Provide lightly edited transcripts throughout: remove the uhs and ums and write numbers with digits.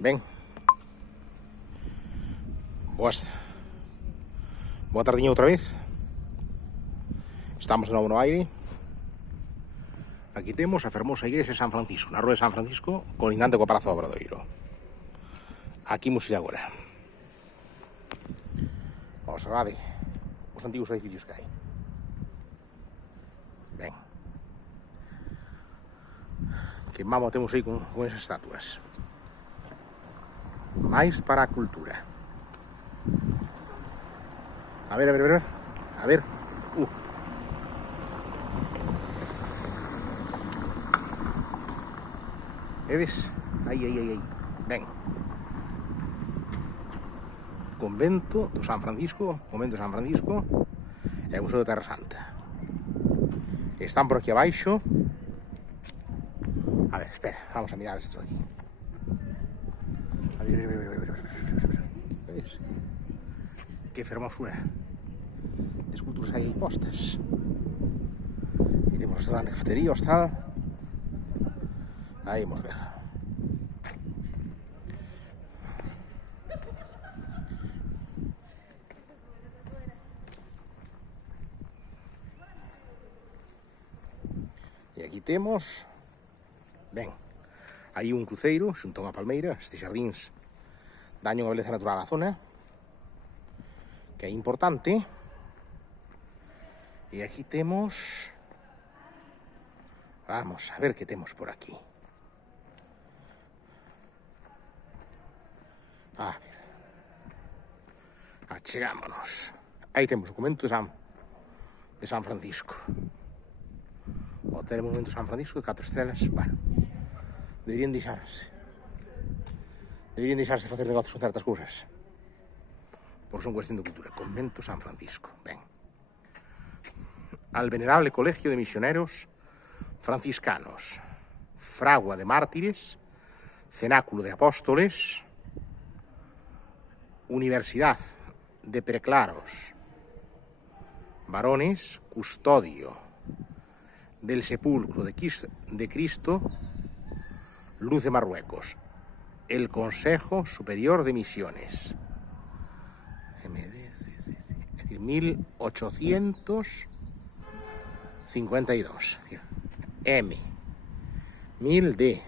Ben, boa tardiña outra vez. Estamos de novo no aire. Aquí temos a fermosa igrexa de San Francisco, na rúa de San Francisco, colindante co Palazo do Obradoiro. Aquí imos ir agora. Observade os antigos edificios que hai. Ben, que mamo temos aí con esas estatuas. Mais para a cultura. A ver. Vedes? Aí. Ben. Convento do San Francisco, e o Museo de Terra Santa. Están por aquí abaixo. A ver, espera, vamos a mirar isto aquí. A ver. ¿Veis? Que fermosura de esculturas aí postas. E temos restaurante, cafetería, hostal. Aí vamos ver. E aquí temos, ben, hai un cruceiro xunto a unha palmeira. Estes xardíns daño unha beleza natural á zona, que é importante. E aquí temos, vamos a ver que temos por aquí. A ver, achegámonos. Aí temos o convento de San Francisco. Hotel Monumento San Francisco de 4 estrelas. Bueno, deberían deixarse facer negocios con certas cousas, porque son cuestión de cultura. Convento San Francisco. Ben, al venerable colegio de misioneros franciscanos, fragua de mártires, cenáculo de apóstoles, universidad de preclaros, varones, custodio del sepulcro de Cristo, Luz de Marruecos, el Consejo Superior de Misiones. Es decir, 1852. M. 1000 D.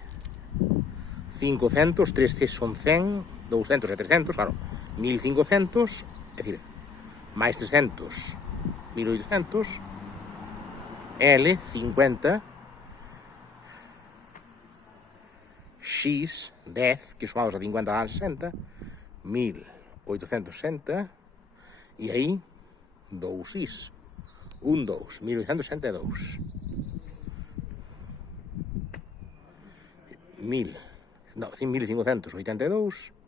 500, 300 son 100, 200 e 300, claro. 1500, é dicir, máis 300, 1800, L, 50, X, 10, que sumados a 50 dan 60, 1860, e aí, 2X, 2, 1862. 1582,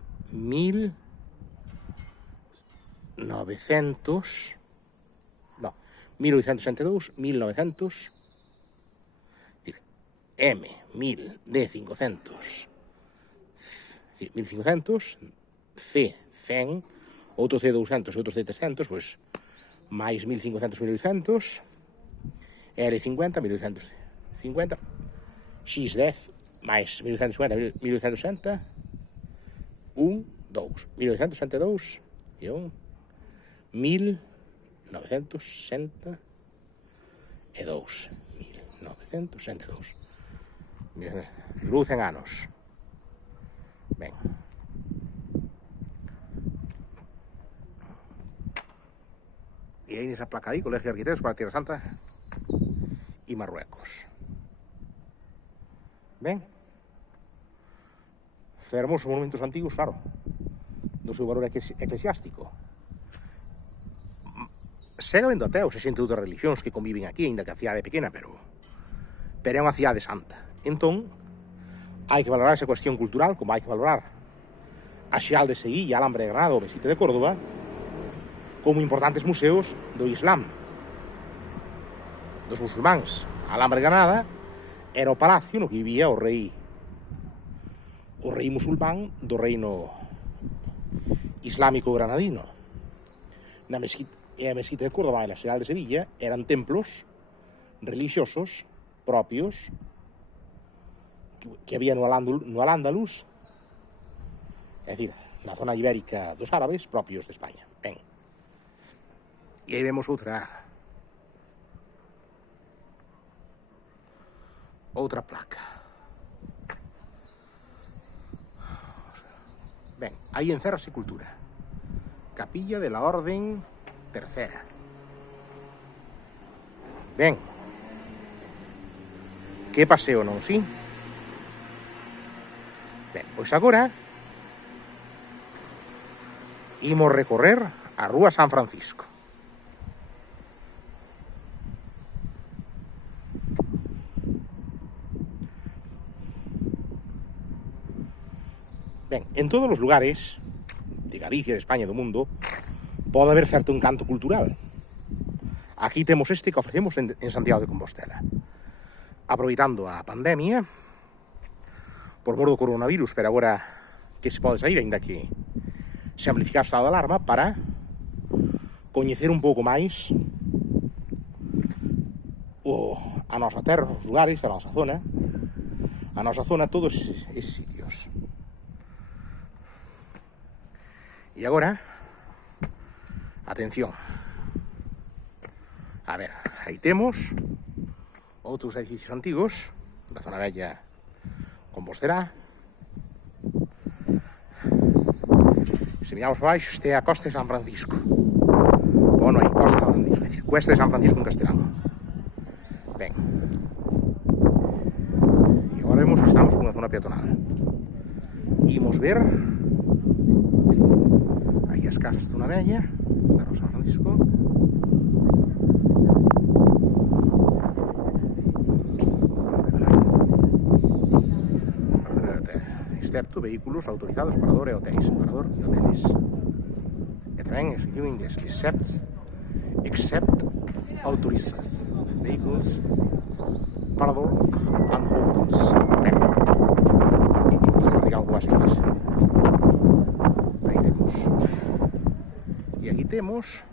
1882, 1862, 1900, M, 1000, D, 500, 1500, C, 100, outro C, 200 e outro C, 300, pois, máis 1500, 1800, L, 50, 1850, X, 10, máis 1850, 1860, 1, 2, 1862, e 1, 1962. 1962. Luz en anos. Ben. E aí nesa placa aí, Colegio de Arquitectos para Tierra Santa e Marruecos. Ben. Fermosos monumentos antigos, claro, do seu valor eclesiástico. Segue habendo ateos e xente de outras religións que conviven aquí, ainda que a cidade é pequena, pero é unha cidade santa. Entón, hai que valorar esa cuestión cultural, como hai que valorar a Xial de Seguilla, a Alhambra de Granada ou a Mesquita de Córdoba, como importantes museos do Islam, dos musulmáns. A Alhambra de Granada era o palacio no que vivía o rei musulmán do reino islámico granadino. Na Mesquita e a Mesquita de Córdoba e a Xial de Sevilla eran templos relixiosos propios que había no Al-Ándalus, é dicir, na zona ibérica dos árabes, propios de España. Ben, e aí vemos outra placa. Ben, aí encérrase cultura. Capilla de la Orden Tercera. Ben, que paseo, non, si? Ben, pois agora imos recorrer a Rúa San Francisco. Ben, en todos os lugares de Galicia, de España, do mundo, pode haber certo encanto cultural. Aquí temos este que ofrecemos en Santiago de Compostela. Aproveitando a pandemia, por mor do coronavirus, pero agora que se pode sair, ainda que se amplifica o estado de alarma, para coñecer un pouco máis a nosa terra, os lugares, a nosa zona, todos eses sitios. E agora, atención, a ver, aí temos outros edificios antigos da zona bella Compostela. Se miramos para baixo, este é a costa de San Francisco. Bueno, hai costa de San Francisco, é dicir, cuesta de San Francisco en castelán. Ben, e agora vemos que estamos nunha zona peatonal. Imos ver aí as casas de zona bella da San Francisco. Excepto vehículos autorizados para parador e hotéis. E tamén escrito en inglés, except authorized vehicles, parador and hotels. Ben, vamos a practicar un pouco así máis. Aí temos. E aquí temos,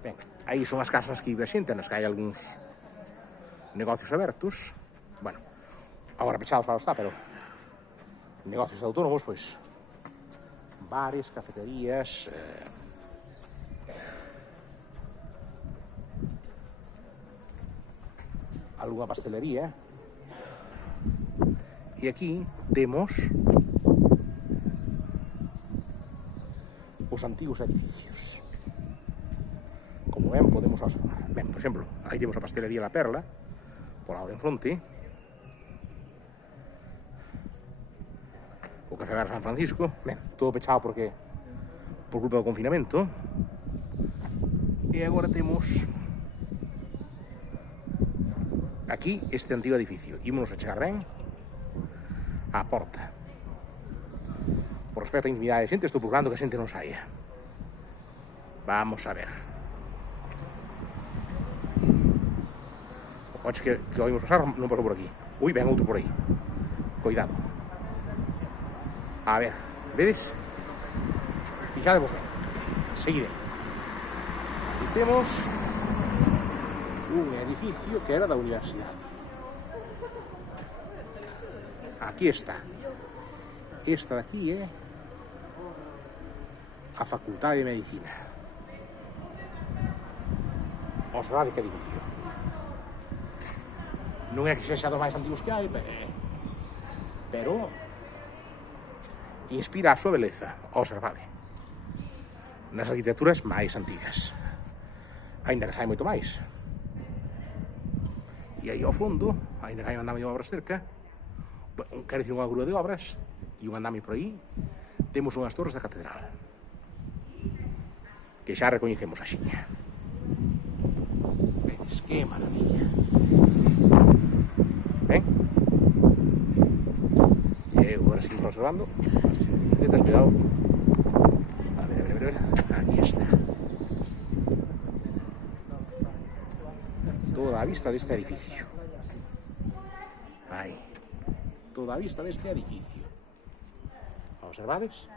ben, aí son as casas que vive a xente, nas que hai algúns negocios abertos. Bueno, agora pechados para está, pero negocios autónomos, pois bares, cafeterías, algunha pastelería. E aquí temos os antigos edificios. Como ven, podemos observar. Ben, por exemplo, aí temos a pastelería La Perla, por lado de enfronte. O Café Bar San Francisco, ben, todo pechado por culpa do confinamento. E agora temos aquí este antigo edificio. Ímonos a chegar ben á porta. Por respecto á intimidade de xente, estou procurando que a xente non saia. Vamos a ver. O coche que oímos pasar non pasou por aquí. Ui, ven outro por aí. Cuidado. A ver, vedes? Fijadevos ben. Seguide. E temos un edificio que era da universidade. Aquí está. Esta de aquí é a Facultade de Medicina. Observade que edificio. Non é que sexa dos máis antigos que hai, pero inspira a súa beleza, observade, nas arquitecturas máis antigas, aínda que sai moito máis. E aí ao fondo, aínda que hai un andame de obras cerca, quero dicir unha grúa de obras e un andame por aí, temos unhas torres da catedral que xa recoñecemos a xiña. Vedes, que maravilla. Ben, e agora seguimos observando. Cuidado. A ver. Aquí está. Toda a vista deste edificio. Aí. Toda a vista deste edificio. Observades?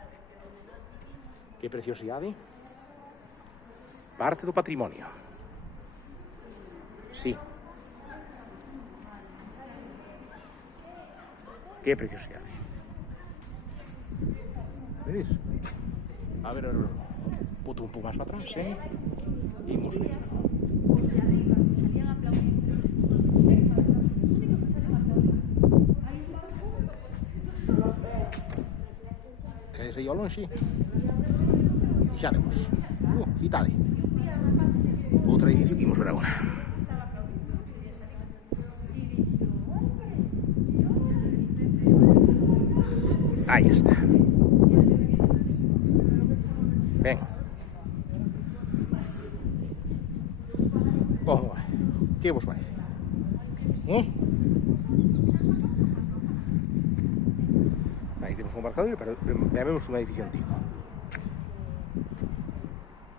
Que preciosidade. Parte do patrimonio. Sí. Que preciosidade. Vedes? A ver, boto un pouco máis para atrás, e imos vendo. Quedes aí ao lonxe? Fixademos. Fitade. Outro edificio que imos ver agora. Aí está. Ben. Como vai? Que vos parece? Aí temos un embarcador, pero vemos un edificio antigo.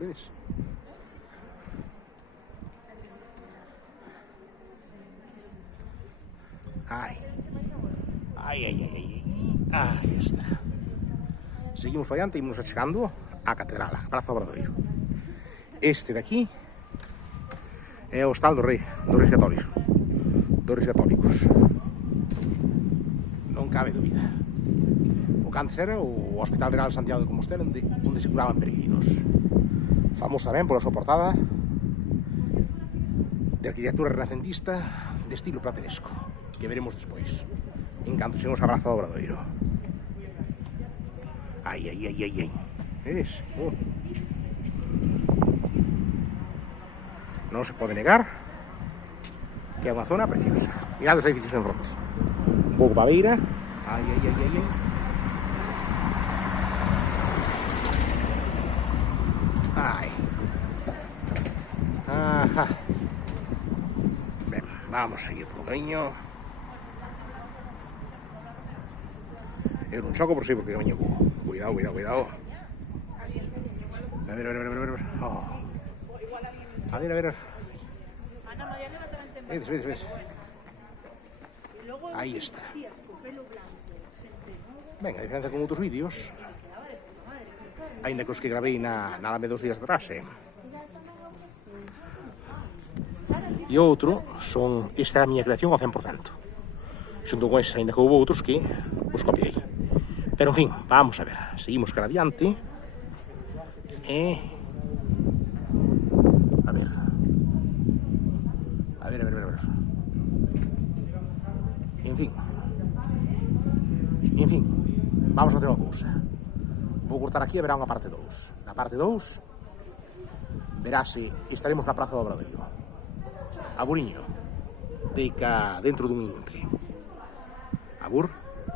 Vedes? Aí está. Seguimos adiante e imos achegando á catedral, a Praza do Obradoiro. Este de aquí é o hostal dos Reis Católicos. Non cabe dúbida. O que antes era o Hospital Real de Santiago de Compostela, onde se curaban peregrinos. Famoso tamén pola súa portada de arquitectura renacentista de estilo plateresco, que veremos despois, en canto chegamos á Praza do Obradoiro. Ai. Vedes? Non se pode negar que é unha zona preciosa. Mirad os edificios en fronte. Un pouco para a beira. Ai. Ajá. Ben, vamos a seguir polo camiño. Eu non choco por si porque camiño cubo. Cuidado. A ver. A ver. Ves. Aí está. Ben, a diferencia con outros vídeos, aínda que os que gravei na Alameda 2 días atrás, e outro esta é a miña creación ao 100%. Xunto con ese, aínda que houve outros que os copiei. Pero, en fin, vamos a ver. Seguimos cara adiante. A ver. En fin. Vamos a facer unha cousa. Vou cortar aquí e verá unha parte 2. Na parte 2 verase, estaremos na Praza do Obradoiro. Aburiño. Deica dentro dun intre. Abur.